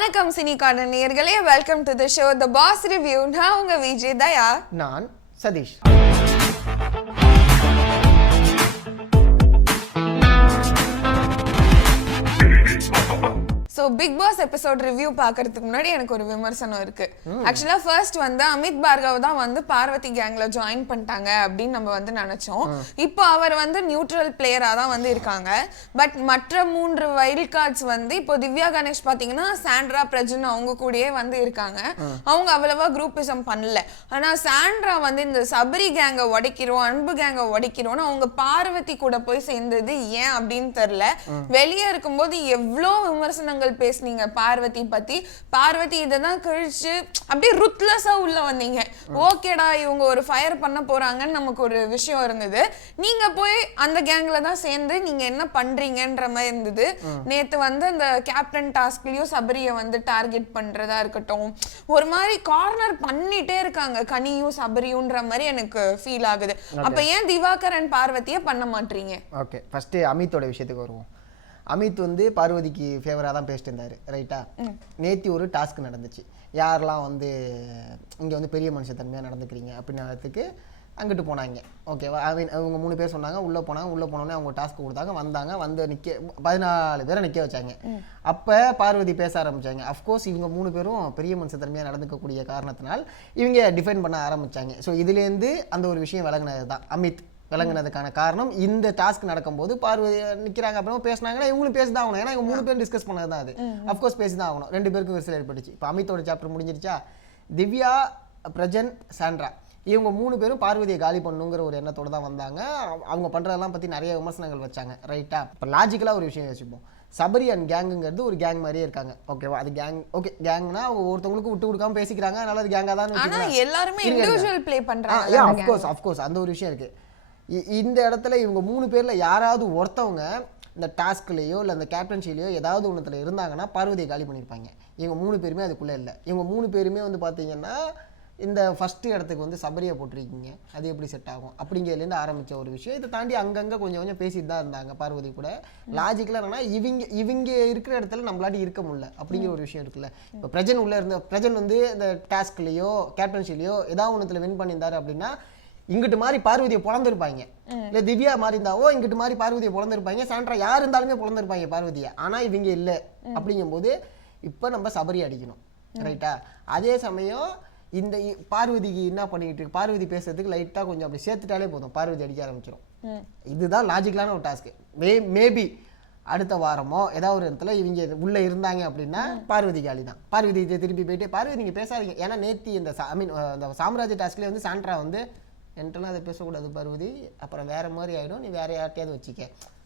வணக்கம் சினிகார்டு நேயர்களே, welcome to the show the boss review. நான் உங்க விஜய் தயா. நான் Sathish. So big boss episode review பார்க்கறதுக்கு முன்னாடி எனக்கு ஒரு விமர்சனம் இருக்கு. ஆக்சுவலா ஃபர்ஸ்ட் வந்து அமித் பார்கவ் தான் வந்து பார்வதி கேங்ல ஜாயின் பண்ணிட்டாங்க அப்படின்னு நம்ம வந்து நினைச்சோம். இப்போ அவர் வந்து நியூட்ரல் பிளேயரா தான் வந்து இருக்காங்க. பட் மற்ற 3 வைல்ட் கார்ட்ஸ் வந்து இப்போ திவ்யா கணேஷ் பாத்தீங்கன்னா சாண்ட்ரா பிரஜன் அவங்க கூடயே வந்து இருக்காங்க. அவங்க அவ்வளவா குரூப்பிசம் பண்ணல. ஆனா சாண்ட்ரா வந்து இந்த சபரி கேங்கை உடைக்கிறோம், அன்பு கேங்கை உடைக்கிறோம்னு அவங்க பார்வதி கூட போய் சேர்ந்தது ஏன் அப்படின்னு தெரியல. வெளியே இருக்கும்போது எவ்வளோ விமர்சனங்கள் பேசுனீங்க பார்வதி பத்தி. பார்வதி இததான் கழிச்சு அப்படியே ருத்லெஸ்ஸா உள்ள வந்தீங்க. ஓகேடா இவங்க ஒரு ஃபயர் பண்ண போறாங்கன்னு நமக்கு ஒரு விஷயம் இருந்தது. நீங்க போய் அந்த கேங்ல தான் சேர்ந்து நீங்க என்ன பண்றீங்கன்ற மாதிரி இருந்தது. நேத்து வந்து அந்த கேப்டன் டாஸ்க்லயும் சபரியை வந்து டார்கெட் பண்றதா இருக்கட்டும், ஒரு மாதிரி கார்னர் பண்ணிட்டே இருக்காங்க கனியும் சபரியும்ன்ற மாதிரி எனக்கு ஃபீல் ஆகுது. அப்ப ஏன் திவாகர் அண்ட் பார்வதியை பண்ண மாட்டீங்க? ஓகே, ஃபர்ஸ்ட் அமித்தோட விஷயத்துக்கு வருவோம். அமித் வந்து பார்வதிக்கு ஃபேவராக தான் பேசிட்டு இருந்தார், ரைட்டா? நேற்று ஒரு டாஸ்க் நடந்துச்சு. யாரெல்லாம் வந்து இங்கே வந்து பெரிய மனுஷத்தன்மையாக நடந்துக்கிறீங்க அப்படின்றதுக்கு அங்கிட்டு போனாங்க. ஓகேவா? அவங்க 3 பேர் சொன்னாங்க, உள்ளே போனாங்க. உள்ளே போனோடனே அவங்க டாஸ்க் கொடுத்தாங்க, வந்தாங்க. வந்து 14 பேரை நிற்க வச்சாங்க. அப்போ பார்வதி பேச ஆரம்பித்தாங்க. அஃப்கோர்ஸ் இவங்க 3 பேரும் பெரிய மனுஷத்தன்மையாக நடந்துக்கக்கூடிய காரணத்தினால் இவங்க டிஃபைன் பண்ண ஆரம்பித்தாங்க. ஸோ இதுலேருந்து அந்த ஒரு விஷயம் விளங்குனது தான் அமித் விளங்குனதுக்கான காரணம். இந்த டாஸ்க் நடக்கும்போது பார்வதி நிற்கிறாங்க, அப்புறமா பேசினாங்கன்னா இவங்களும் பேசிதான் ஆகணும். ஏன்னா இவங்க 3 பேரும் டிஸ்கஸ் பண்ணது தான் அது. அஃப்கோர்ஸ் பேசி தான் ஆகணும். 2 பேருக்கும் விரிசல் ஏற்பட்டுச்சு. இப்போ அமித்தோட சாப்டர் முடிஞ்சிருச்சா? திவ்யா, பிரஜன், சாண்ட்ரா இவங்க 3 பேரும் பார்வதியை காலி பண்ணுங்கிற ஒரு எண்ணத்தோடு தான் வந்தாங்க. அவங்க பண்ணுறதெல்லாம் பற்றி நிறைய விமர்சனங்கள் வச்சாங்க, ரைட்டா? இப்போ லாஜிக்கலாக ஒரு விஷயம் யோசிப்போம். சபரி அண்ட் கேங்குங்கிறது ஒரு கேங் மாதிரியே இருக்காங்க. ஓகேவா? அது கேங். ஓகே, கேங்னா அவங்க ஒருத்தவங்களுக்கு விட்டு கொடுக்காம பேசிக்கிறாங்க, அதனால அது கேங்காக தான். ஆனா எல்லாருமே இண்டிவிஜுவல் ப்ளே பண்றாங்க. அஃப்கோர்ஸ் அந்த ஒரு விஷயம் இருக்கு. இந்த இடத்துல இவங்க 3 பேர்ல யாராவது ஒருத்தவங்க இந்த டாஸ்க்லேயோ இல்லை அந்த கேப்டன்ஷிலையோ ஏதாவது ஒன்றுத்துல இருந்தாங்கன்னா பார்வதியை காலி பண்ணியிருப்பாங்க. இவங்க 3 பேருமே அதுக்குள்ளே இல்லை. இவங்க 3 பேருமே வந்து பார்த்தீங்கன்னா இந்த ஃபஸ்ட்டு இடத்துக்கு வந்து சபரியை போட்டிருக்கீங்க, அது எப்படி செட் ஆகும் அப்படிங்கிறதுலேருந்து ஆரம்பித்த ஒரு விஷயம். இதை தாண்டி அங்கங்கே கொஞ்சம் கொஞ்சம் பேசிட்டு தான் இருந்தாங்க பார்வதி கூட. லாஜிக்கலாக என்னன்னா இவங்க இருக்கிற இடத்துல நம்மளாட்டி இருக்க முடியல அப்படிங்கிற ஒரு விஷயம் இருக்குல்ல. இப்போ பிரஜன் உள்ளே இருந்த பிரஜன் வந்து இந்த டாஸ்க்லேயோ கேப்டன்ஷிலையோ ஏதாவது ஒன்றுத்துல வின் பண்ணியிருந்தாரு அப்படின்னா இங்கிட்டு மாதிரி பார்வதியை பொழந்திருப்பாங்க. இல்லை திவ்யா மாதிரி இருந்தாவோ இங்கிட்டு மாதிரி பார்வதியை பொழந்திருப்பாங்க. சாண்ட்ரா யார் இருந்தாலுமே பொழந்திருப்பாங்க பார்வதியை. ஆனால் இவங்க இல்லை. அப்படிங்கும்போது இப்போ நம்ம சபரி அடிக்கணும், ரைட்டா? அதே சமயம் இந்த பார்வதிக்கு என்ன பண்ணிக்கிட்டு இருக்கு, பார்வதி பேசுறதுக்கு லைட்டாக கொஞ்சம் அப்படி சேர்த்துட்டாலே போதும், பார்வதி அடிக்க ஆரம்பிச்சிடும். இதுதான் லாஜிக்கலான ஒரு டாஸ்க்கு. மேபி அடுத்த வாரமோ ஏதாவது ஒரு இடத்துல இவங்க உள்ளே இருந்தாங்க அப்படின்னா பார்வதி காலி தான். பார்வதி திருப்பி போயிட்டு பார்வதி நீங்கள் பேசாதீங்க. ஏன்னா நேற்று இந்த இந்த சாம்ராஜ்ய டாஸ்க்லேயே வந்து சாண்ட்ரா வந்து என்கிட்டலாம் அதை பேசக்கூடாது பார்வதி, அப்புறம் வேறு மாதிரி ஆகிடும், நீ வேறு யார்ட்டையாவது வச்சுக்க.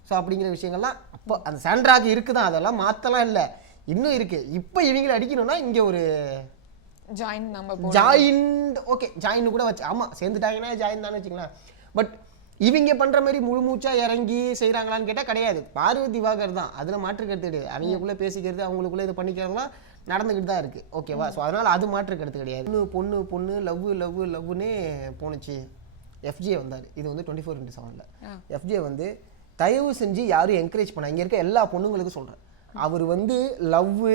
ஸோ அப்படிங்கிற விஷயங்கள்லாம் அப்போ அந்த சாண்ட்ராக்கு இருக்குதான், அதெல்லாம் மாற்றலாம் இல்லை, இன்னும் இருக்குது. இப்போ இவங்களை அடிக்கணும்னா இங்கே ஒரு ஜாயின், ஓகே ஜாயின் கூட வச்சு, ஆமாம் சேர்ந்துட்டாங்கன்னா ஜாயின் தானே வச்சுக்கலாம். பட் இவங்க பண்ணுற மாதிரி முழு மூச்சாக இறங்கி செய்கிறாங்களான்னு கேட்டால் கிடையாது. பார்வதி திவாகர் தான், அதில் மாற்று கருத்து கிடையாது. அவங்களுக்குள்ளே பேசிக்கிறது, அவங்களுக்குள்ளே இது பண்ணிக்கிறதுலாம் நடந்துக்கிட்டு தான் இருக்குது. ஓகேவா? ஸோ அதனால் அது மாற்று கருத்து கிடையாது. பொண்ணு பொண்ணு லவ்னே போணுச்சு. எஃப்ஜே வந்தார். இது வந்து 24/7. எஃப்ஜே வந்து தயவு செஞ்சு யாரும் என்கரேஜ் பண்ண, இங்கே இருக்க எல்லா பொண்ணுங்களுக்கும் சொல்கிறேன், அவர் வந்து லவ்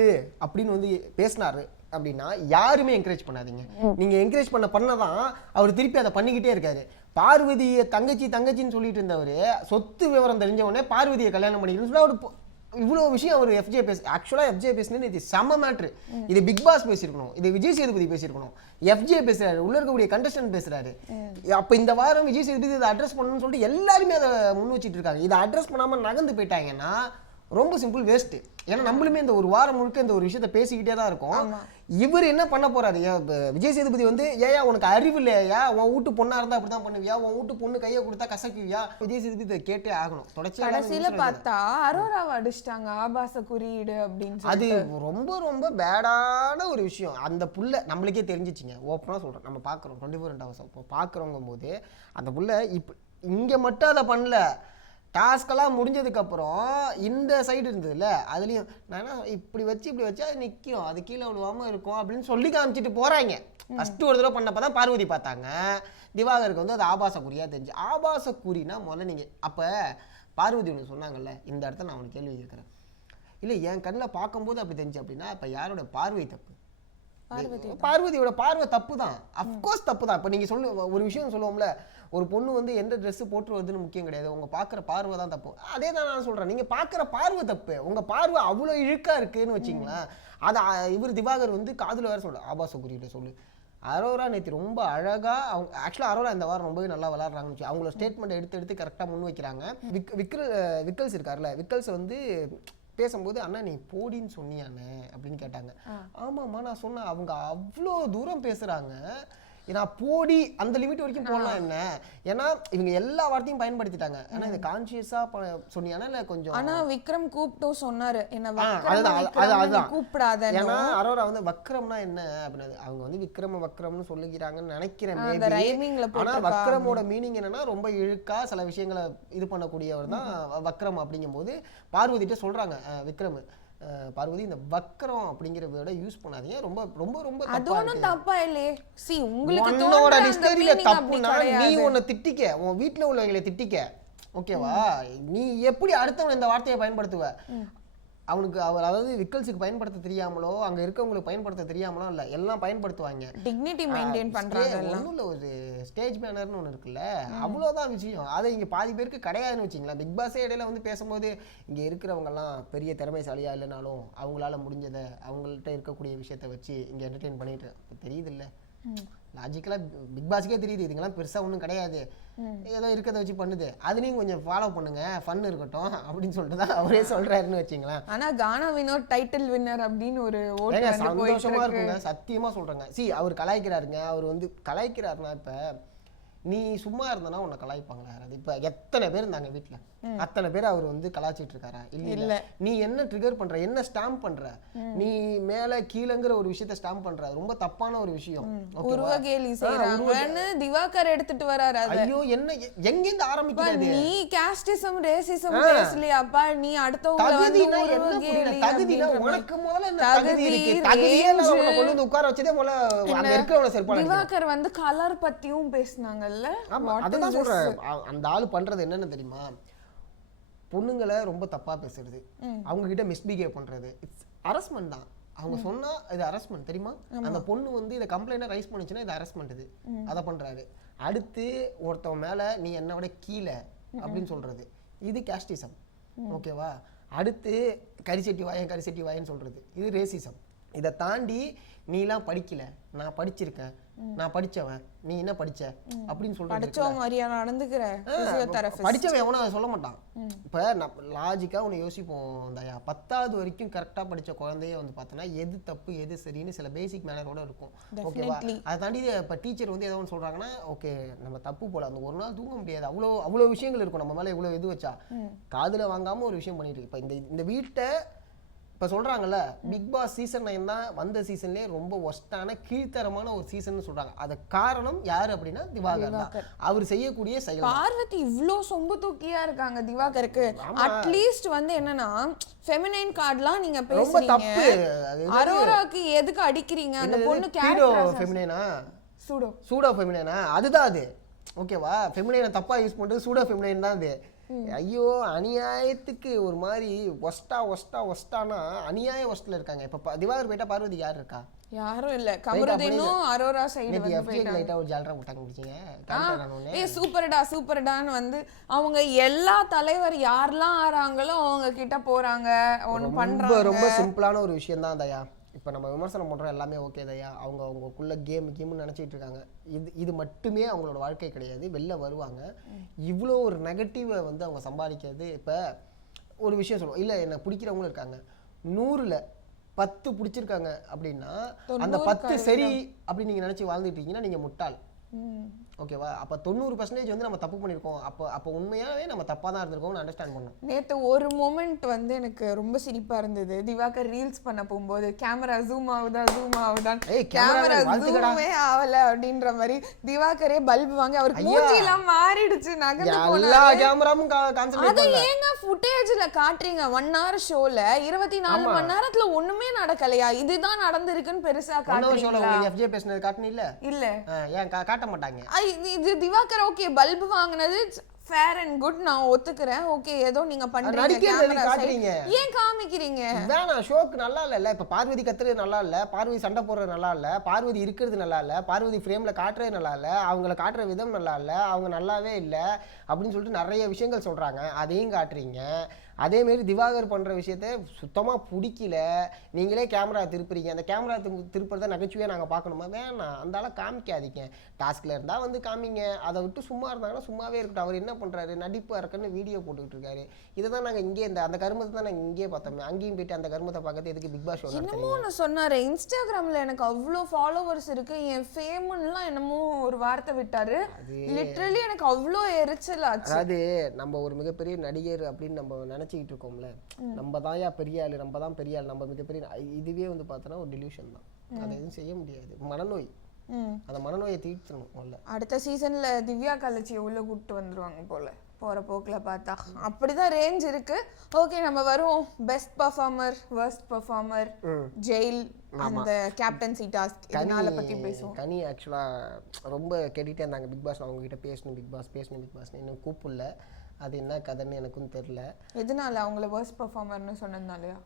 அப்படின்னு வந்து பேசினாரு அப்படின்னா யாருமே என்கரேஜ் பண்ணாதீங்க. நீங்கள் என்கரேஜ் பண்ணதான் அவர் திருப்பி அதை பண்ணிக்கிட்டே இருக்காரு. பார்வதியை தங்கச்சின்னு சொல்லிட்டு இருந்தவர் சொத்து விவரம் தெரிஞ்ச உடனே பார்வதியை கல்யாணம் பண்ணிக்கணும்னு சொல்லி அவர் இவ்வளோ விஷயம் அவர் எஃப்ஜே பேச. ஆக்சுவலாக எஃப்ஜே பேசுனது இது செம்ம மேட்ரு. இது பிக் பாஸ் பேசியிருக்கணும், இது விஜய் சேதுபதி பேசியிருக்கணும். எஃப்ஜே பேசுறாரு, உள்ள இருக்கக்கூடிய கண்டஸ்டன்ட் பேசுறாரு. அப்போ இந்த வாரம் விஜய் சேதுபதி இதை அட்ரஸ் பண்ணணும்னு சொல்லிட்டு எல்லாருமே அதை முன் வச்சுட்டு இருக்காங்க. இதை அட்ரஸ் பண்ணாமல் நகர்ந்து போயிட்டாங்கன்னா ரொம்ப சிம்பிள், வேஸ்ட்டு. ஏன்னா நம்மளுமே இந்த ஒரு வாரம் முழுக்க இந்த ஒரு விஷயத்த பேசிக்கிட்டே தான் இருக்கும். இவர் என்ன பண்ண போறாரு? விஜய் சேதுபதி வந்து ஏயா உனக்கு அறிவு இல்லையா, உன் வீட்டு பொண்ணா இருந்தா அப்படிதான் பண்ணுவியா, உன் வீட்டு பொண்ணு கையை கொடுத்தா கசக்குவியா? விஜய் சேதுபதி இதை கேட்டே ஆகணும். தொடர்ச்சியா பார்த்தா அரோராவை அடிச்சிட்டாங்க, ஆபாச குறியீடு அப்படின்னு. அது ரொம்ப ரொம்ப பேடான ஒரு விஷயம். அந்த புள்ள நம்மளுக்கே தெரிஞ்சிச்சிங்க, ஓப்பனா சொல்றேன். நம்ம பாக்குறோம் 24/7 இப்போ பாக்குறவங்க போது அந்த புள்ள இப்ப இங்க மட்டும் அதை பண்ணல, டாஸ்கெல்லாம் முடிஞ்சதுக்கப்புறம் இந்த சைடு இருந்ததுல்ல, அதுலேயும் நான் இப்படி வச்சா அது நிற்கும், அது கீழே விழுவாமல் இருக்கும் அப்படின்னு சொல்லி காமிச்சிட்டு போகிறாங்க. ஃபஸ்ட்டு ஒரு தடவை பண்ணப்போ தான் பார்வதி பார்த்தாங்க. திவாகருக்கு வந்து அது ஆபாச குறியாக தெரிஞ்சு. ஆபாச குறினா முதல்ல நீங்கள் அப்போ பார்வதி ஒன்று சொன்னாங்கல்ல, இந்த இடத்த நான் உனக்கு கேள்வி கேட்குறேன். இல்லை என் கண்ணில் பார்க்கும்போது அப்படி தெரிஞ்சு அப்படின்னா இப்போ யாரோட பார்வை தப்பு? பார்வதியோட பார்வை தப்பு தான், அஃப்கோர்ஸ் தப்பு தான். இப்போ நீங்கள் ஒரு விஷயம் சொல்லுவோம்ல, ஒரு பொண்ணு வந்து எந்த ட்ரெஸ் போட்டு வருதுன்னு முக்கியம் கிடையாது, உங்க பார்க்குற பார்வை தான் தப்பு. அதே தான் நான் சொல்றேன், நீங்க பார்க்குற பார்வை தப்பு. உங்க பார்வை அவ்வளோ இழுக்கா இருக்குன்னு வச்சிங்களேன். அதை இவர் திவாகர் வந்து காதுல வேற சொல்ற ஆபாச குறியிட்ட சொல்லு. அரோரா நேற்று ரொம்ப அழகா அவங்க ஆக்சுவலாக அரோரா இந்த வாரம் ரொம்பவே நல்லா விளாட்றாங்கன்னு அவங்களோட ஸ்டேட்மெண்ட் எடுத்து கரெக்டாக முன் வைக்கிறாங்க. விக்கல்ஸ் இருக்கார்ல, விக்கல்ஸ் வந்து பேசும்போது அண்ணா நீ போடின்னு சொன்னியானே அப்படின்னு கேட்டாங்க. ஆமாம்மா நான் சொன்னேன். அவங்க அவ்வளோ தூரம் பேசுகிறாங்க, நான் போடி அந்த லிமிட் வரைக்கும் போடலாம் என்ன, ஏன்னா இவங்க எல்லா வார்த்தையும் பயன்படுத்திட்டாங்க. ஆனா இது கான்சியஸா சொன்னியானா இல்ல கொஞ்சம். ஆனா விக்ரம் கூப்பிட்டோ சொன்னாரு என்ன அதுதான் கூப்பிடாத. ஏன்னா அரோரா வந்து வக்ரம்னா என்ன அப்படின்னு அவங்க வந்து வக்ரம்னு சொல்லுகிறாங்கன்னு நினைக்கிறேன். ஆனா வக்ரமோட மீனிங் என்னன்னா ரொம்ப இழுக்கா சில விஷயங்களை இது பண்ணக்கூடியவர் தான் வக்ரம். அப்படிங்கும் போது பார்வதிட்ட சொல்றாங்க விக்ரம், பார்வதி இந்த வக்ரம் அப்படிங்கிற வேர்டை யூஸ் பண்ணாதீங்க, ரொம்ப ரொம்ப ரொம்ப தப்பா இல்லையே. சி உங்களுக்கு உன்னோட டிக்ஷனரியில தப்புனா நீ உன்னை திட்டிக்க, உன் வீட்ல உள்ளவங்களை திட்டிக்க, ஓகேவா? நீ எப்படி அடுத்தவன் இந்த வார்த்தையை பயன்படுத்துவ? அவனுக்கு அவர் அதாவது விக்கல்ஸுக்கு பயன்படுத்த தெரியாமலோ அங்க இருக்கவங்களுக்கு பயன்படுத்த தெரியாமலோ இல்ல, எல்லாம் பயன்படுத்துவாங்க. டிக்னிட்டி மெயின்டைன் பண்றாங்க. ஒண்ணுல ஒரு ஸ்டேஜ் மேனர்னு ஒன்று இருக்குல்ல, அவ்வளோதான் விஷயம். அதை இங்க பாதி பேருக்கு கிடையாதுன்னு வச்சிங்களேன். பிக் பாஸே இடையில வந்து பேசும்போது இங்க இருக்கிறவங்க எல்லாம் பெரிய திறமைசாலியா இல்லைனாலும் அவங்களால முடிஞ்சதை அவங்கள்ட்ட இருக்கக்கூடிய விஷயத்த வச்சு இங்க என்டர்டெயின் பண்ணிட்டு தெரியுது இல்ல. லாஜிக்கலா பிக் பாஸ்க்கே தெரியுது இதுங்கெல்லாம் பெருசா ஒன்றும் கிடையாது, ஏதோ இருக்கிறத வச்சு பண்ணுது, அதுலயும் கொஞ்சம் ஃபாலோ பண்ணுங்க, ஃபன் இருக்கட்டும் அப்படின்னு சொல்லிட்டு தான் அவரே சொல்றாருன்னு வச்சுங்களேன். ஆனா கானா வினர் டைட்டில் வின்னர் அப்படின்னு ஒரு சந்தோஷமா இருக்குங்க, சத்தியமா சொல்றேங்க. அவர் கலாய்க்கிறாருங்க. அவர் வந்து கலாய்க்கிறாருன்னா இப்ப நீ சும்மா இருந்தனா உன்னை கலாய்ப்பாங்களா யாராவது? இப்ப எத்தனை பேர் இருந்தாங்க வீட்டுல, அத்தனை பேர் அவர் வந்து கலாய்ச்சிட்டு இருக்காரா? இல்ல. நீ என்ன ட்ரிகர் பண்ற, என்ன ஸ்டாம்ப் பண்ற, நீ மேல கீழங்கிற ஒரு விஷயத்த ஸ்டாம்ப் பண்ற, ரொம்ப தப்பான ஒரு விஷயம். திவாகர் எடுத்துட்டு வராரு. ஐயோ என்ன எங்க இருந்து ஆரம்பிக்கிறது? நீ காஸ்டிசம் ரேசிசம் பேசலையாப்பா, நீ அடுத்தவங்க தகுதினா உனக்கு முதல்ல என்ன தகுதி இருக்கு? தகுதியே நான் உன்னை கொண்டு வந்து உட்கார வச்சதே முதல்ல அங்க இருக்கிறவன செருப்பால. திவாகர் வந்து கலர் பத்தியும் பேசினாங்க. அதுதான் சொல்றேன். அந்த ஆளு பண்றது என்னன்னு தெரியுமா? பொண்ணுங்களை ரொம்ப தப்பா பேசுறது, அவங்க கிட்ட மிஸ்பிஹேவ் பண்றது, இட்ஸ் ஹராஸ்மென்ட் தான். அவங்க சொன்னா இது ஹராஸ்மென்ட் தெரியுமா? அந்த பொண்ணு வந்து இதை கம்ப்ளைண்டா ரைஸ் பண்ணுச்சுன்னா இது ஹராஸ்மென்ட். இது அதை பண்றாரு. அடுத்து ஒருத்தவன் மேல நீ என்னை விட கீழே அப்படின்னு சொல்றது, இது காஸ்டிசம். ஓகேவா? அடுத்து கரிசெட்டி வாயன்னு சொல்றது, இது ரேசிசம். இதை தாண்டி நீலாம் படிக்கல, நான் படிச்சிருக்கேன், நான் படிச்சவன், நீ என்ன படிச்ச அப்படின்னு சொல்றது, படிச்சவன் எவனும் அதை சொல்ல மாட்டான். இப்ப லாஜிக்கா ஒண்ணு யோசிப்போம் தயா, 10வது வரைக்கும் கரெக்டா படிச்ச குழந்தைய வந்து பார்த்தோன்னா எது தப்பு எது சரின்னு சில பேசிக் மேனரோட இருக்கும். ஓகேவா? அதை தாண்டி இப்ப டீச்சர் வந்து ஏதோ ஒன்று சொல்றாங்கன்னா ஓகே நம்ம தப்பு போல, அந்த ஒரு நாள் தூங்க முடியாது, அவ்வளோ விஷயங்கள் இருக்கும் நம்ம மேல இவ்வளவு இது வச்சா. காதுல வாங்காம ஒரு விஷயம் பண்ணிட்டு இப்ப இந்த வீட்டை இப்போ சொல்கிறாங்கல்ல, பிக் பாஸ் சீசன் 9 தான் வந்த சீசன்லேயே ரொம்ப ஒஸ்டான கீழ்த்தரமான ஒரு சீசன் சொல்கிறாங்க. அது காரணம் யார் அப்படின்னா திவாகர் தான். அவர் செய்யக்கூடிய செயல். பார்வதி இவ்வளோ சொம்பு தூக்கியா இருக்காங்க திவாகருக்கு. அட்லீஸ்ட் வந்து என்னன்னா ஃபெமினைன் கார்ட்லாம் நீங்க பேசுறீங்க, அரோராக்கு எதுக்கு அடிக்கிறீங்க? அந்த பொண்ணு கேரக்டர் ஃபெமினைனா சூடோ ஃபெமினைனா அதுதான் அது. ஓகேவா? ஃபெமினைனை தப்பா யூஸ் பண்ணுறது சூடோ ஃபெமினைன் தான் அது. ஐயோ அநியாயத்துக்கு ஒரு மாதிரி ஒஸ்டானா அநியாய ஒஸ்ட்ல இருக்காங்க. இப்ப திவாகர் போயிட்டா பார்வதி யார் இருக்கா? யாரும் இல்ல. கமருதீனும் அரோரா சைடு வந்து போயிட்டாங்க. லைட்டா ஒரு ஜாலரா முட்டாங்க முடிச்சீங்க. ஏய் சூப்பர்டான்னு வந்து அவங்க எல்லா தலைவர் யாரெல்லாம் ஆறாங்களோ அவங்க கிட்ட போறாங்க, ஒன்னு பண்றாங்க. ரொம்ப சிம்பிளான ஒரு விஷயம் தான் தயா. இப்போ நம்ம விமர்சனம் பண்ணுறோம் எல்லாமே ஓகே தயா, அவங்களுக்குள்ள கேம்னு நினச்சிட்டு இருக்காங்க. இது மட்டுமே அவங்களோட வாழ்க்கை கிடையாது. வெளில வருவாங்க, இவ்வளோ ஒரு நெகட்டிவை வந்து அவங்க சம்பாதிக்கிறது. இப்போ ஒரு விஷயம் சொல்லுவோம், இல்லை என்னை பிடிக்கிறவங்களும் இருக்காங்க, 100ல் 10 பிடிச்சிருக்காங்க அப்படின்னா அந்த 10 சரி அப்படின்னு நீங்கள் நினச்சி வாழ்ந்துட்டு இருக்கீங்கன்னா நீங்கள் முட்டாள். ஓகேவா? அப்போ 90% வந்து நம்ம தப்பு பண்ணியிருக்கோம். அப்போ உண்மையாகவே நம்ம தப்பாக தான் இருந்திருக்கோம்னு அண்டர்ஸ்டாண்ட் பண்ணோம். நேற்று ஒரு மொமெண்ட் வந்து எனக்கு ரொம்ப சிரிப்பாக இருந்தது. திவாகர் ரீல்ஸ் பண்ண போகும்போது கேமரா ஜூம் ஆகுதான் கேமரா ஜூமே ஆகல அப்படின்ற மாதிரி திவாகரே பல்ப் வாங்கி அவருக்கு மூஞ்சிலாம் மாறிடுச்சு, நகர்ந்து போனாரு. அது ஏங்க ஃபுட்டேஜ்ல காட்டுறீங்க? 1 hour ஷோல 24 மணி நேரத்துல ஒண்ணுமே நடக்கலையா? இதுதான் நடந்திருக்குன்னு பெருசா காட்டுறீங்களா? FJ பேசினது காட்டுனீங்க இல்ல? இல்ல ஏன் காட்ட மாட்டாங்க? இது திவாகர் ஓகே பல்ப் வாங்குனது ஃபேர் அண்ட் குட், நான் ஒத்துக்கிறேன். ஓகே, ஏதோ நீங்க பண்றீங்க, நடிக்கிறது கேமரா காட்டுறீங்க. ஏன் காமிக்கிறீங்க? வேணாம், ஷோக்கு நல்லா இல்ல. இப்ப பார்வதி கத்துறது நல்லா இல்ல, பார்வதி சண்டை போடுறது நல்லா இல்ல, பார்வதி இருக்கிறது நல்லா இல்ல, பார்வதி ஃப்ரேம்ல காட்டுறது நல்லா இல்ல, அவங்கள காட்டுற விதம் நல்லா இல்ல, அவங்க நல்லாவே இல்ல அப்படின்னு சொல்லிட்டு நிறைய விஷயங்கள் சொல்றாங்க. அதையும் காட்டுறீங்க. அதே மாதிரி திவாகர் பண்ற விஷயத்த சுத்தமா பிடிக்கல. நீங்களே கேமரா திருப்புறீங்க. அந்த கேமரா திருப்புறத நகைச்சுவையா நாங்க பார்க்கணுமா? வேணாம், அந்த ஆளை காமிக்காதீங்க. டாஸ்க்ல இருந்தா வந்து காமிங்க. அதை விட்டு சும்மா இருந்தாங்கன்னா சும்மாவே இருக்கட்டும். அவர் என்ன பண்றாரு, நடிப்பு அரக்கன்னு வீடியோ போட்டுக்கிட்டு இருக்காரு. இதை தான் நாங்க இங்கே அந்த கருமத்தை தான் நாங்க இங்கேயே பார்த்தோம். அங்கேயும் போயிட்டு அந்த கருமத்தை பார்க்கறது எதுக்கு பிக் பாஸ் ஷோ? என்னமோ நான் சொன்னாரு, இன்ஸ்டாகிராம்ல எனக்கு அவ்வளோ ஃபாலோவர்ஸ் இருக்கு, என் ஃபேம்லாம் என்னமோ ஒரு வார்த்தை விட்டாரு. லிட்டரலி எனக்கு அவ்வளோ எரிச்சல் ஆச்சு. அதாவது நம்ம ஒரு மிகப்பெரிய நடிகர் அப்படின்னு நம்ம நினைச்சிக்கிட்டு இருக்கோம்ல, நம்ம தான் பெரிய ஆளு, நம்ம தான் பெரிய ஆள், நம்ம மிகப்பெரிய, இதுவே வந்து பார்த்தோன்னா ஒரு டிலூஷன் தான். அதை எதுவும் செய்ய முடியாது. மனநோய். அந்த மனநோயை தீர்த்தணும். அடுத்த சீசன்ல திவ்யா கலச்சியை உள்ள கூப்பிட்டு வந்துருவாங்க போல, போற போக்குல பார்த்தா அப்படிதான் ரேஞ்ச் இருக்கு. ஓகே, நம்ம வருவோம். Best performer, worst performer, jail, அந்த கேப்டன்சி டாஸ்க், இதனால பத்தி பேசுவோம். கனி ஆக்சுவலா ரொம்ப கேட்டுட்டே இருந்தாங்க பிக் பாஸ், அவங்க கிட்ட பேசணும் பிக் பாஸ், பேசணும் பிக் பாஸ், இன்னும் கூப்பிடல. அது என்ன கதைன்னு எனக்கும் தெரியல. எதனால அவங்கள வர்ஸ்ட் பெர்ஃபார்மர்னு சொன்னதுனாலயா?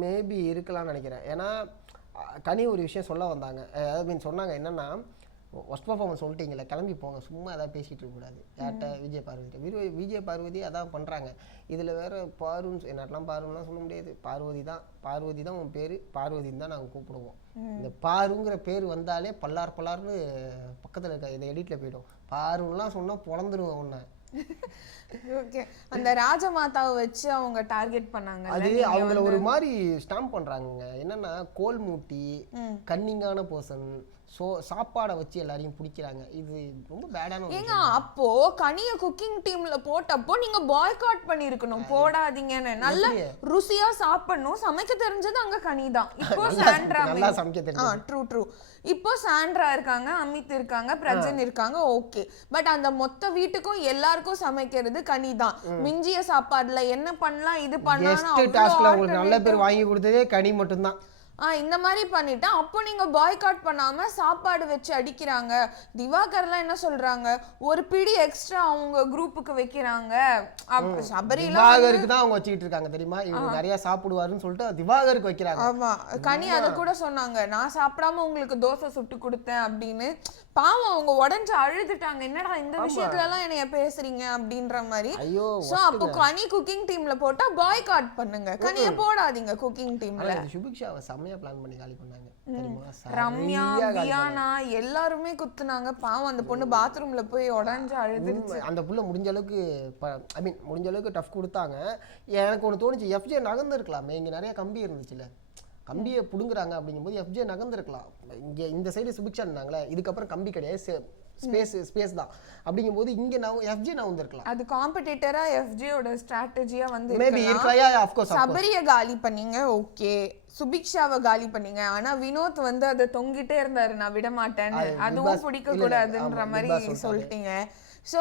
மேபி இருக்கலாம்னு நினைக்கிறேன். ஏன்னா கனி ஒரு விஷயம் சொல்ல வந்தாங்க, அதாவது சொன்னாங்க என்னன்னா, ஒஸ்ட் பர்ஃபார்மன்ஸ் சொல்லிட்டீங்களே, கிளம்பி போங்க, சும்மா எதாவது பேசிகிட்டு இருக்கக்கூடாது. யார்கிட்ட? விஜய் பார்வதி. விஜய் பார்வதி அதான் பண்ணுறாங்க. இதில் வேறு பாருன்னு என்னட்டெலாம் பாருலாம் சொல்ல முடியாது. பார்வதி தான் உன் பேர், பார்வதின்னு தான் நாங்கள் கூப்பிடுவோம். இந்த பாருங்கிற பேர் வந்தாலே பல்லார்னு பக்கத்தில் இருக்க இதை எடிட்டில் போயிடும். பாருலாம் சொன்னால் பொழந்துருவோம் ஒன்று. ஓகே, அந்த ராஜமாதாவை வச்சு அவங்க டார்கெட் பண்ணாங்க. அது அவங்கள ஒரு மாதிரி ஸ்டாம்ப் பண்றாங்க. என்னன்னா, கோல் மூட்டி, கன்னிங்கான பர்சன், சாப்பாடை வச்சு எல்லாரையும் பிடிக்கிறாங்க. இது ரொம்ப பேடான. ஏங்க, அப்போ கனிய குக்கிங் டீம்ல போட்டப்போ நீங்க பாய்காட் பண்ணிருக்கணும், போடாதீங்கன்னு. நல்ல ருசியா சாப்பிடணும், சமைக்க தெரிஞ்சது அங்க கனிதான். இப்போ சாண்ட்ரா நல்லா சமைக்க தெரியும். ட்ரூ. இப்போ சாண்ட்ரா இருக்காங்க, அமித் இருக்காங்க, பிரஜன் இருக்காங்க. ஓகே, பட் அந்த மொத்த வீட்டுக்கும் எல்லாருக்கும் சமைக்கிறது கனிதான். மிஞ்சிய சாப்பாடுல என்ன பண்ணலாம், இது பண்ணலாம், நல்ல பேர் வாங்கி கொடுத்ததே கனி மட்டும்தான். இந்த மாதிரி பண்ணிட்டா அப்போ நீங்க பாய்காட் பண்ணாம சாப்பாடு வச்சு அடிக்கிறாங்க. திவாகர்லாம் என்ன சொல்றாங்க, ஒரு பிடி எக்ஸ்ட்ரா அவங்க குரூப்புக்கு வைக்கிறாங்க. திவாகருக்கு தான் அவங்க வச்சுக்கிட்டு இருக்காங்க தெரியுமா, இவங்க நிறைய சாப்பிடுவாருன்னு சொல்லிட்டு திவாகருக்கு வைக்கிறாங்க. ஆமா, கனி அதை கூட சொன்னாங்க, நான் சாப்பிடாம உங்களுக்கு தோசை சுட்டு கொடுத்தேன் அப்படின்னு. பாவம், அவங்க உடஞ்சு அழுதுட்டாங்க, என்னடா இந்த விஷயத்துல எல்லாம் என்னைய பேசுறீங்க அப்படின்ற மாதிரி. சோ அப்போ கனி குக்கிங் டீம்ல போட்டா பாய்காட் பண்ணுங்க, கனிய போடாதீங்க குக்கிங் டீம்ல. சுபிக்ஷாவை செமையா பிளான் பண்ணி காலி பண்ணாங்க. ரம்யா, வியானா எல்லாருமே குத்துனாங்க. பாவம், அந்த பொண்ணு பாத்ரூம்ல போய் உடஞ்சு அழுதுருச்சு. அந்த புள்ள முடிஞ்ச அளவுக்கு டஃப் கொடுத்தாங்க. எனக்கு ஒன்று தோணுச்சு, எஃப்ஜே நகர்ந்துருக்கலாமே. இங்கே நிறைய கம்பி இருந்துச்சுல்ல, கம்பியை பிடுங்குறாங்க அப்படிங்கும்போது எஃப்ஜே நகர்ந்துருக்கலாம். இங்கே இந்த சைடு சுபிக்ஷா இருந்தாங்களே, இதுக்கப்புறம் கம்பி கிடையாது, ஸ்பேஸ் தான். அப்படிங்கும்போது இங்க நான் எஃப்ஜே நான் வந்திருக்கலாம். அது காம்படிட்டரா எஃப்ஜேயோட ஸ்ட்ராட்டஜியா வந்து மேபி இருக்கலாம். ஆஃப் கோர்ஸ் சபரிய காலி பண்ணீங்க, ஓகே. சுபிக்ஷாவை காலி பண்ணீங்க, ஆனா வினோத் வந்து அதை தொங்கிட்டே இருந்தாரு, நான் விட மாட்டேன்னு. அதுவும் பிடிக்க கூடாதுன்ற மாதிரி சொல்லிட்டீங்க. சோ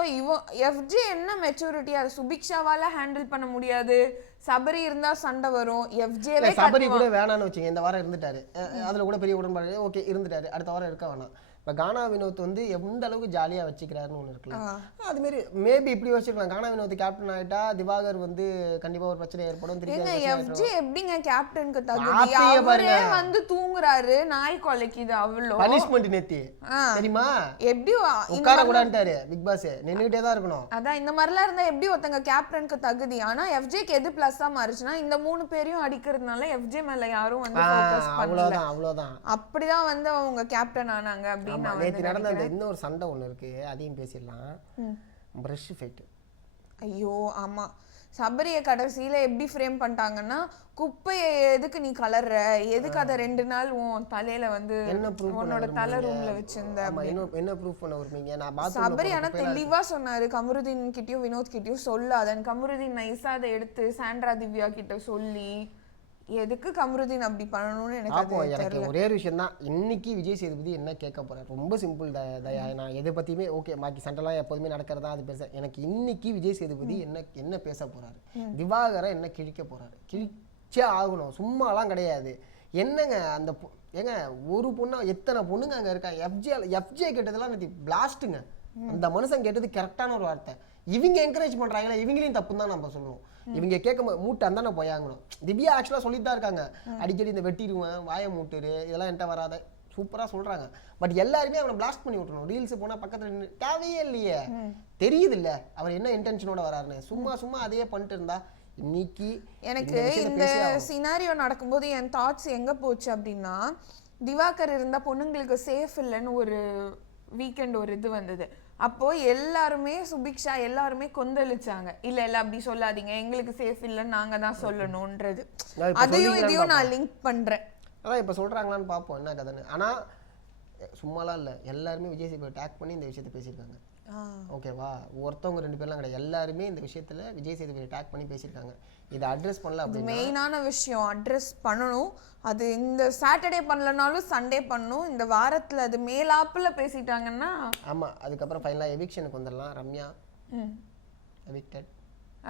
எஃப்ஜே என்ன மெச்சூரிட்டி, அது சுபிக்ஷாவால ஹேண்டில் பண்ண முடியாது. சபரி இருந்தா சண்டை வரும். எஃப்ஜேவே சபரி கூட வேணான்னு வச்சுங்க, இந்த வாரம் இருந்துட்டாரு, அதுல கூட பெரிய உடன்பாடு, ஓகே இருந்துட்டாரு, அடுத்த வாரம் இருக்க வேணாம். இப்போ கானா வினோத் வந்து எந்த அளவுக்கு ஜாலியாக வச்சுக்கிறாருன்னு ஒன்று இருக்குல்ல, அதுமாரி மேபி இப்படி வச்சிருக்கலாம். கானா வினோத் கேப்டன் ஆகிட்டா திவாகர் வந்து கண்டிப்பாக ஒரு பிரச்சனை ஏற்படும். எப்படிங்க கேப்டனுக்கு தகுதி, வந்து தூங்குறாரு, நாய் கொலைக்குது, அவ்வளோ பனிஷ்மெண்ட் நேத்தி தெரியுமா? எப்படி உட்கார கூடாதுட்டாரு பிக் பாஸ், நின்றுகிட்டே தான் இருக்கணும். அதான் இந்த மாதிரிலாம் இருந்தா எப்படி ஒருத்தங்க கேப்டனுக்கு தகுதி? ஆனா எஃப்ஜேக்கு எது பிளஸ்ஸா மாறுச்சுன்னா, இந்த 3 பேரையும் அடிக்கிறதுனால எஃப்ஜே மேல யாரும் வந்து ஃபோக்கஸ் பண்ணல. அவ்வளவுதான். அப்படிதான் வந்து அவங்க கேப்டன் ஆனாங்க. அப்படின்னு நேத்து நடந்த அந்த இன்னொரு சண்டை ஒண்ணு இருக்கு, அதையும் பேசிடலாம். Brush fight. ஐயோ ஆமா, சபரிய கடைசியில எப்படி ஃப்ரேம் பண்ணிட்டாங்கன்னா, குப்பையை எதுக்கு நீ கலர்ற, எதுக்கு அதை 2 நாள் உன் தலையில வந்து உன்னோட தலை ரூம்ல வச்சிருந்த, என்ன ப்ரூஃப் பண்ண வருவீங்க? நான் சபரி ஆனா தெளிவா சொன்னாரு, கமருதீன் கிட்டயும் வினோத் கிட்டயும் சொல்லாதன். கமருதீன் நைஸா அதை எடுத்து சாண்ட்ரா திவ்யா கிட்ட சொல்லி, எதுக்கு கமருதீன் அப்படி பண்ணணும்னு எனக்கு ஒரே விஷயம் தான். இன்னைக்கு விஜய் சேதுபதி என்ன கேட்க போறாரு, ரொம்ப சிம்பிள் தயா. நான் எதை பத்தியுமே ஓகே, பாக்கி சண்டைலாம் எப்போதுமே நடக்கிறதா, அது பேச. எனக்கு இன்னைக்கு விஜய் சேதுபதி என்ன பேச போறாரு, திவாகரை என்ன கிழிக்க போறாரு, கிழிச்சே ஆகணும், சும்மாலாம் கிடையாது. என்னங்க அந்த ஏங்க ஒரு பொண்ணா எத்தனை பொண்ணுங்க அங்க இருக்காங்க. எஃப்ஜே கிட்டதெல்லாம் பிளாஸ்ட்டுங்க, அந்த மனுஷன் கேட்டது கரெக்டான ஒரு வார்த்தை. இவங்க என்கரேஜ் பண்றாங்களா, இவங்களையும் தப்புன்னு தான் நம்ம சொல்லணும். இவங்க கேட்க மூட்டை அந்தானே போயாங்கணும். திவ்யா ஆக்சுவலா சொல்லிட்டு தான் இருக்காங்க, அடிக்கடி இந்த வெட்டிடுவேன், வாயை மூட்டுரு, இதெல்லாம் என்கிட்ட வராத, சூப்பரா சொல்றாங்க. பட் எல்லாருமே அவனை பிளாஸ்ட் பண்ணி விட்டுறணும். ரீல்ஸ் போனா பக்கத்துல நின்று தேவையே இல்லையே, தெரியுது இல்ல அவர் என்ன இன்டென்ஷனோட வராருன்னு. சும்மா சும்மா அதையே பண்ணிட்டு இருந்தா இன்னைக்கு எனக்கு இந்த சினாரியோ நடக்கும்போது என் தாட்ஸ் எங்க போச்சு அப்படின்னா, திவாகர் இருந்தா பொண்ணுங்களுக்கு சேஃப் இல்லைன்னு ஒரு வீக்கெண்ட் ஒரு இது வந்தது. அப்போ எல்லாருமே சுபிக்ஷா எல்லாருமே கொந்தளிச்சாங்க, இல்ல இல்ல அப்படி சொல்லாதீங்க, எங்களுக்கு சேஃப் இல்லைன்னு நாங்க தான் சொல்லணும்ன்றது. அதையும் இதையும் நான் லிங்க் பண்றேன். அதான் இப்போ சொல்கிறாங்களான்னு பார்ப்போம் என்ன கதைன்னு. ஆனால் சும்மாலாம் இல்லை, எல்லாருமே விஜய் சேதுபதி டேக் பண்ணி இந்த விஷயத்தை பேசியிருக்காங்க. ஓகேவா, ஒருத்தவங்க 2 பேர்லாம் கிடையாது, எல்லாருமே இந்த விஷயத்தில் விஜய் சேதுபதி டேக் பண்ணி பேசியிருக்காங்க. இதை அட்ரஸ் பண்ணல அப்படின்னு மெயினான விஷயம் அட்ரஸ் பண்ணணும். அது இந்த சாட்டர்டே பண்ணலனாலும் சண்டே பண்ணணும். இந்த வாரத்தில் அது மேலாப்பில் பேசிட்டாங்கன்னா ஆமாம். அதுக்கப்புறம் ஃபைனலாக எவிக்ஷனுக்கு வந்துடலாம். ரம்யா எவிக்டட்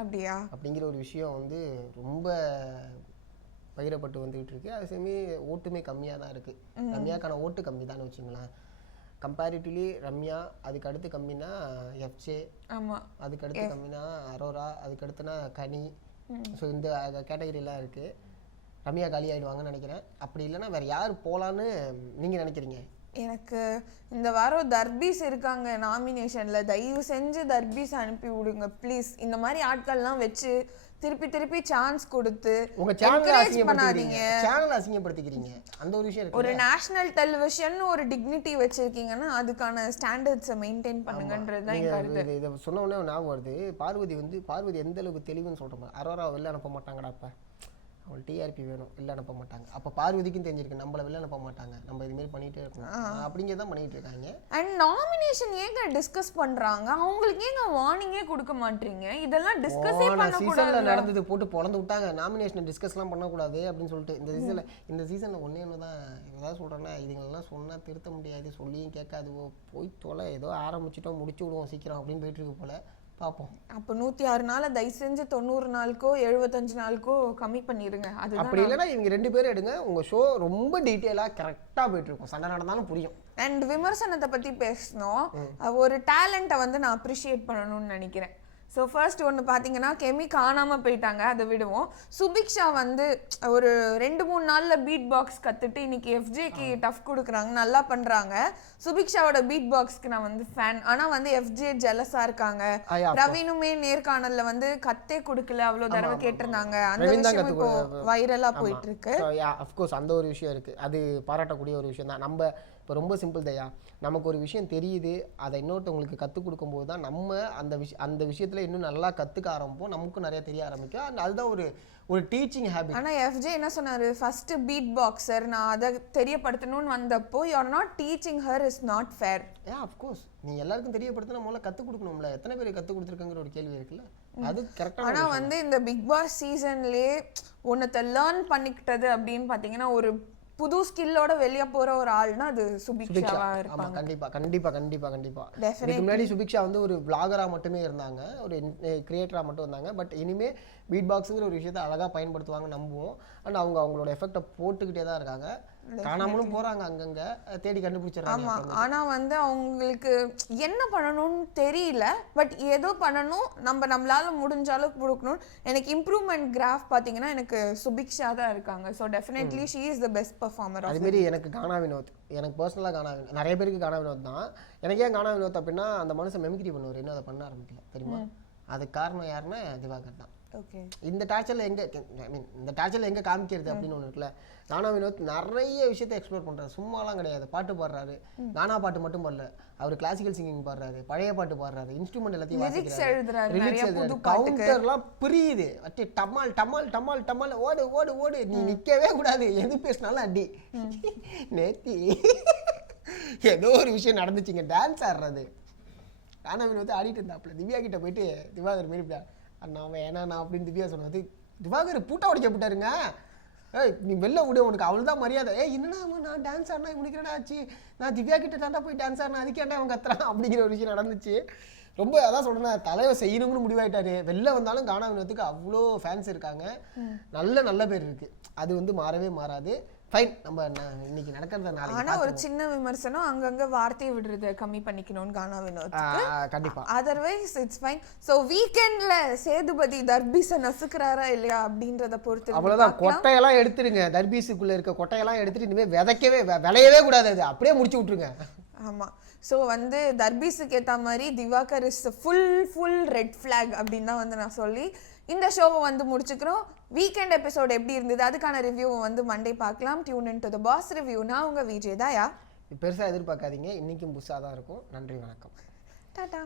அப்படியா அப்படிங்கிற ஒரு விஷயம் வந்து ரொம்ப பகிரப்பட்டு வந்துகிட்டு இருக்கு. அது சமி ஓட்டுமே கம்மியாக தான் இருக்கு. ரம்யாக்கான ஓட்டு கம்மி தான் வச்சுங்களேன். கம்பேரிட்டிவ்லி ரம்யா, அதுக்கு அடுத்து கம்மினா எஃப்ஜே, ஆமாம், அதுக்கு அடுத்து கம்மினா அரோரா, அதுக்கு அடுத்துனா கனி. ஸோ இந்த கேட்டகரிலாம் இருக்கு. ரம்யா காலி ஆயிடுவாங்கன்னு நினைக்கிறேன். அப்படி இல்லைன்னா வேற யார் போகலான்னு நீங்க நினைக்கிறீங்க? எனக்கு இந்த வாரம் தர்பீஸ் இருக்காங்க நாமினேஷன்ல, தயவு செஞ்சு தர்பீஸ் அனுப்பி விடுங்க ப்ளீஸ். இந்த மாதிரி ஆட்கள்லாம் வச்சு திருப்பி திருப்பி சான்ஸ் கொடுத்து உங்க சேனலை பண்ணாதீங்க, சேனலை அசிங்கப்படுத்திக்கிறீங்க. அந்த ஒரு விஷயம் இருக்கு. ஒரு நேஷனல் டெலிவிஷன் ஒரு டிக்னிட்டி வச்சிருக்கீங்கன்னா அதுக்கான ஸ்டாண்டர்ட்ஸை மெயின்டைன் பண்ணுங்கன்றது தான் என் கருத்து. இதை சொன்ன உடனே ஞாபகம் வருது, பார்வதி எந்த அளவுக்கு தெளிவுன்னு சொல்கிறோம். அரோரா வெளில அனுப்ப மாட்டாங்கடா, இப்போ அவள் டிஆர்பி வேணும், வெளில அனுப்ப மாட்டாங்க. அப்போ பார்வதிக்கும் தெரிஞ்சிருக்கு நம்மளை வெளில அனுப்ப மாட்டாங்க, நம்ம இதுமாரி பண்ணிகிட்டே இருக்கணும் அப்படிங்கிறதான் பண்ணிகிட்டு இருக்காங்க. அண்ட் நாமினேஷன் ஏங்க டிஸ்கஸ் பண்ணுறாங்க, அவங்களுக்கு ஏங்க வார்னிங்கே கொடுக்க மாட்டீங்க? இதெல்லாம் டிஸ்கஸே பண்ணக்கூடாது. சீசனில் நடந்தது போட்டு பொழந்து விட்டாங்க, நாமினேஷனை டிஸ்கஸ்லாம் பண்ணக்கூடாது அப்படின்னு சொல்லிட்டு. இந்த சீசனில் ஒன்று தான் ஏதாவது சொல்கிறேன்னா, இதுங்களெல்லாம் சொன்னால் திருத்த முடியாது, சொல்லியும் கேட்காதுவோ, போய் தொலை, ஏதோ ஆரம்பிச்சிட்டோம் முடிச்சு விடுவோம் சீக்கிரம் அப்படின்னு போயிட்டு இருக்கு போல. பார்ப்போம். அப்போ 106 நாளை தயவு செஞ்சு 90 நாளுக்கோ 75 நாளுக்கோ கம்மி பண்ணிடுங்க. அது அப்படி இல்லைன்னா இவங்க 2 பேரும் எடுங்க, உங்கள் ஷோ ரொம்ப டீட்டெயிலாக கரெக்டாக போயிட்டு இருக்கும், சண்டை நடந்தாலும் புரியும். அண்ட் விமர்சனத்தை பற்றி பேசணும். ஒரு டேலண்ட்டை வந்து நான் அப்ரிஷியேட் பண்ணணும்னு நினைக்கிறேன். ஸோ ஃபர்ஸ்ட் ஒன்று பார்த்தீங்கன்னா கெமி காணாமல் போயிட்டாங்க, அதை விடுவோம். சுபிக்ஷா வந்து ஒரு 2-3 நாளில் பீட் பாக்ஸ் கற்றுட்டு இன்னைக்கு எஃப்ஜேக்கு டஃப் கொடுக்குறாங்க, நல்லா பண்ணுறாங்க. சுபிக்ஷாவோட பீட் பாக்ஸ்க்கு நான் வந்து ஃபேன். ஆனால் வந்து எஃப்ஜே ஜெலஸாக இருக்காங்க. ரவீனுமே நேர்காணலில் வந்து கத்தே கொடுக்கல, அவ்வளோ தடவை கேட்டிருந்தாங்க. அந்த விஷயம் இப்போ வைரலாக போயிட்டு இருக்கு. அஃப்கோர்ஸ் அந்த ஒரு விஷயம் இருக்குது, அது பாராட்டக்கூடிய ஒரு விஷயம் தான். நம்ம இப்போ ரொம்ப சிம்பிள் தயா, நமக்கு ஒரு விஷயம் தெரியுது, அதை இன்னொருத்தவங்களுக்கு கற்றுக் கொடுக்கும்போது தான் நம்ம அந்த விஷயத்தில் இன்னும் நல்லா கற்றுக்க ஆரம்பிப்போம், நமக்கும் நிறைய தெரிய ஆரம்பிக்கும். அதுதான் ஒரு டீச்சிங் ஹேபிட். ஆனால் எஃப்ஜே என்ன சொன்னார், ஃபர்ஸ்ட் பீட் பாக்ஸர் நான் அதை தெரியப்படுத்தணும்னு வந்தப்போ, you are not teaching her is not fair. Of course நீ எல்லாருக்கும் தெரியப்படுத்தினா முதல்ல கற்றுக் கொடுக்கணும்ல, எத்தனை பேர் கற்றுக் கொடுத்துருக்குங்கிற ஒரு கேள்வி இருக்குல்ல, அது கரெக்டாக. ஆனால் வந்து இந்த பிக் பாஸ் சீசன்லேயே ஒன்றத்தை லேர்ன் பண்ணிக்கிட்டது அப்படின்னு பார்த்தீங்கன்னா, ஒரு புது ஸ்கில்லோட வெளியே போற ஒரு ஆள்னா அது சுபிக்ஷாவா இருப்பாங்க. கண்டிப்பா. இதுக்கு முன்னாடி சுபிக்ஷா வந்து ஒரு vlogger-ஆ மட்டுமே இருந்தாங்க, ஒரு கிரியேட்டரா மட்டும் இருந்தாங்க. பட் இனிமே பீட் பாக்ஸ்ங்கிற ஒரு விஷயத்தை அழகா பயன்படுத்துவாங்க நம்புவோம். அண்ட் அவங்களோட எஃபெக்டை போட்டுக்கிட்டே தான் இருக்காங்க, காணாமலும் போறாங்க, அங்கங்க தேடி கண்டுபிடிச்சிடறாங்க. ஆனா வந்து அவங்களுக்கு என்ன பண்ணணும்னு தெரியல, பட் ஏதோ பண்ணணும், நம்மளால முடிஞ்ச அளவுக்கு கொடுக்கணும். எனக்கு இம்ப்ரூவ்மெண்ட் கிராஃப் பாத்தீங்கன்னா எனக்கு சுபிக்ஷா தான் இருக்காங்க. So definitely she is the best performer. அதுமாரி எனக்கு கானா வினோத், எனக்கு பர்சனலாக கானா வினோத், நிறைய பேருக்கு கானா வினோத் தான். எனக்கு ஏன் கானா வினோத் அப்படின்னா, அந்த மனுஷன் மெமிக்ரி பண்ணுவார், இன்னும் அதை பண்ண ஆரம்பிக்கல தெரியுமா. அதுக்கு காரணம் யாருன்னா திவாகர் தான். இந்த டார்ச்சரில் எங்கே காமிக்கிறது அப்படின்னு ஒன்று இருக்குல்ல. கானா வினோத் நிறைய விஷயத்தை எக்ஸ்ப்ளோர் பண்ணுறாரு, சும்மாலாம் கிடையாது. பாட்டு பாடுறாரு, கானா பாட்டு மட்டும் பாடல, அவர் கிளாசிக்கல் சிங்கிங் பாடுறாரு, பழைய பாட்டு பாடுறாரு, இன்ஸ்ட்ருமெண்ட் எல்லாத்தையும் வாசிக்கிறாரு, கவுண்டர்லாம் புரியுது. அட்டி டமால் டமால் டமால் டமால், ஓடு ஓடு ஓடு, நீ நிற்கவே கூடாது, எது பேசினாலும் அடி. நேத்தி ஏதோ ஒரு விஷயம் நடந்துச்சுங்க, டான்ஸ் ஆடுறது. கானா வினோத் ஆடிட்டு இருந்தாப்புல, திவ்யா கிட்ட போயிட்டு திவாகர் மாரி அண்ணா வேணா நான் அப்படின்னு திவ்யா சொன்னது. திவாகர் பூட்டா உடைக்கப்பட்டாருங்க. ஏய் நீ வெளில விட, உனக்கு அவள் தான் மரியாதை. என்னன்னா நான் டான்ஸ் ஆடினா இவனுக்கு என்னடா ஆச்சு, நான் திவ்யா கிட்ட தாண்டா போய் டான்ஸ் ஆடினா, அதுக்கு என்ன அவன் கத்துறான் அப்படிங்கிற ஒரு விஷயம் நடந்துச்சு. ரொம்ப அதான் சொல்றேன், தலைவர் செய்யணும்னு முடிவாயிட்டாரு. வெளில வந்தாலும் கானா வினோத்துக்கு அவ்வளோ ஃபேன்ஸ் இருக்காங்க, நல்ல பேர் இருக்கு, அது வந்து மாறவே மாறாது. ஃபைன். நம்ம இன்னைக்கு நடக்கிறத ஆனா நாளைக்கு ஒரு சின்ன விமர்சனம், அங்கங்க வார்த்தையை விடுறத கம்மி பண்ணிக்கணும்னு கானா வினோத்துக்கு. கண்டிப்பா. Otherwise it's fine. சோ வீக்கெண்ட்ல சேதுபதி தர்பீஸை நசுக்குறாரா இல்லையா அப்படின்றத பொறுத்து அவ்வளவுதான். கொட்டையெல்லாம் எடுத்துருங்க, தர்பீஸுக்குள்ள இருக்க கொட்டையெல்லாம் எடுத்துட்டு இனிமே விளையவே கூடாது, அது அப்படியே முடிச்சு விட்டுருங்க. ஆமா. ஸோ வந்து தர்பீஸுக்கு ஏற்ற மாதிரி Diwakar is full red flag அப்படின்னு தான் வந்து நான் சொல்லி இந்த ஷோவை வந்து முடிச்சுக்கிறோம். வீக்கெண்ட் எபிசோட் எப்படி இருந்தது அதுக்கான ரிவ்யூவை வந்து மண்டே பார்க்கலாம். Tune in to the boss review. நான் உங்க விஜய் தாயா. பெருசா எதிர்பார்க்காதீங்க, இன்னைக்கும் புதுசாக தான் இருக்கும். நன்றி, வணக்கம், டாடா.